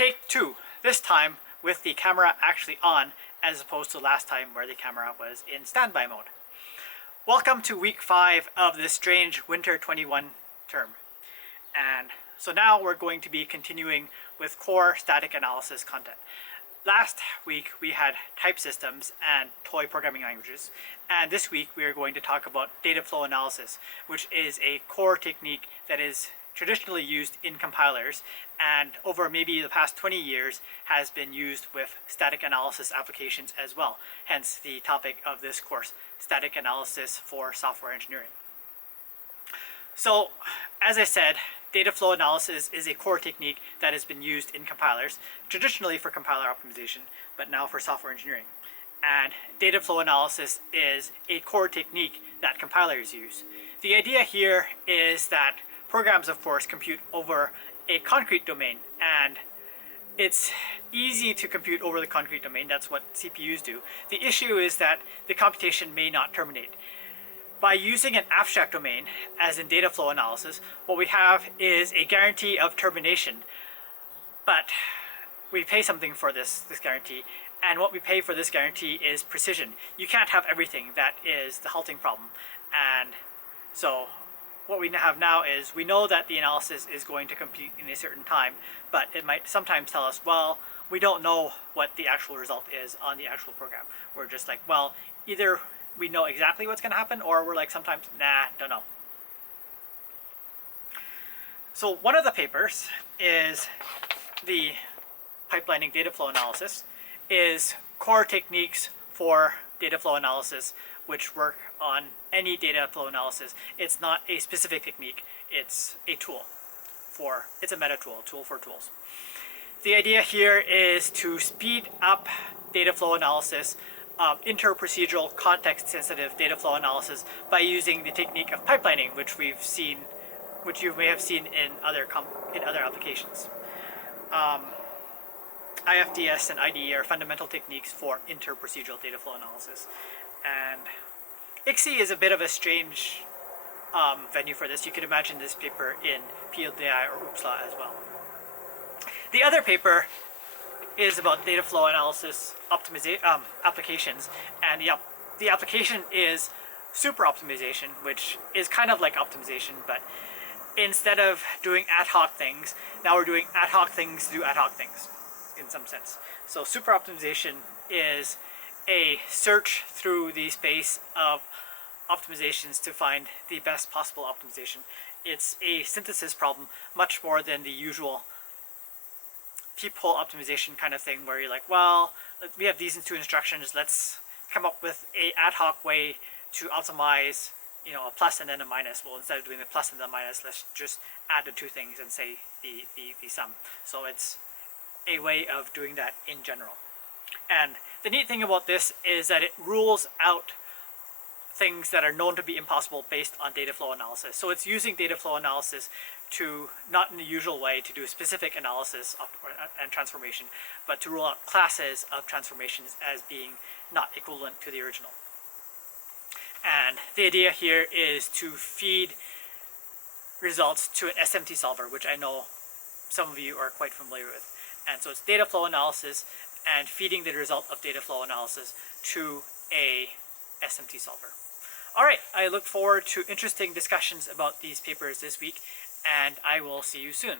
Take 2, this time with the camera actually on as opposed to last time where the camera was in standby mode. Welcome to week 5 of this strange winter 21 term. And so now we're going to be continuing with core static analysis content. Last week we had type systems and toy programming languages, and this week we are going to talk about data flow analysis, which is a core technique that is traditionally used in compilers and over maybe the past 20 years has been used with static analysis applications as well, hence the topic of this course, static analysis for software engineering. So, as I said, data flow analysis is a core technique that has been used in compilers, traditionally for compiler optimization, but now for software engineering. And data flow analysis is a core technique that compilers use. The idea here is that programs, of course, compute over a concrete domain, and it's easy to compute over the concrete domain. That's what CPUs do. The issue is that the computation may not terminate. By using an abstract domain, as in data flow analysis, what we have is a guarantee of termination, but we pay something for this guarantee, and what we pay for this guarantee is precision. You can't have everything. That is the halting problem. And so what we have now is we know that the analysis is going to compute in a certain time, but it might sometimes tell us, well, we don't know what the actual result is on the actual program. We're just like, well, either we know exactly what's going to happen, or we're like sometimes, nah, don't know. So one of the papers is the pipelining data flow analysis, is core techniques for data flow analysis, which work on any data flow analysis. It's not a specific technique, it's a tool for, it's a meta tool, a tool for tools. The idea here is to speed up data flow analysis, interprocedural context-sensitive data flow analysis by using the technique of pipelining, which we've seen, which you may have seen in other applications. IFDS and IDE are fundamental techniques for interprocedural data flow analysis, and ICSE is a bit of a strange venue for this. You could imagine this paper in PLDI or UPSLA as well. The other paper is about data flow analysis applications, and the application is superoptimization, which is kind of like optimization, but instead of doing ad hoc things, now we're doing ad hoc things to do ad hoc things in some sense. So superoptimization is a search through the space of optimizations to find the best possible optimization. It's a synthesis problem much more than the usual peephole optimization kind of thing where you're like, well, we have these two instructions, let's come up with a ad hoc way to optimize, you know, a plus and then a minus. Well, instead of doing the plus and the minus, let's just add the two things and say the sum. So it's a way of doing that in general. And the neat thing about this is that it rules out things that are known to be impossible based on data flow analysis. So it's using data flow analysis to, not in the usual way, to do specific analysis and transformation, but to rule out classes of transformations as being not equivalent to the original. And the idea here is to feed results to an SMT solver, which I know some of you are quite familiar with. And so it's data flow analysis and feeding the result of data flow analysis to a SMT solver. Alright, I look forward to interesting discussions about these papers this week, and I will see you soon.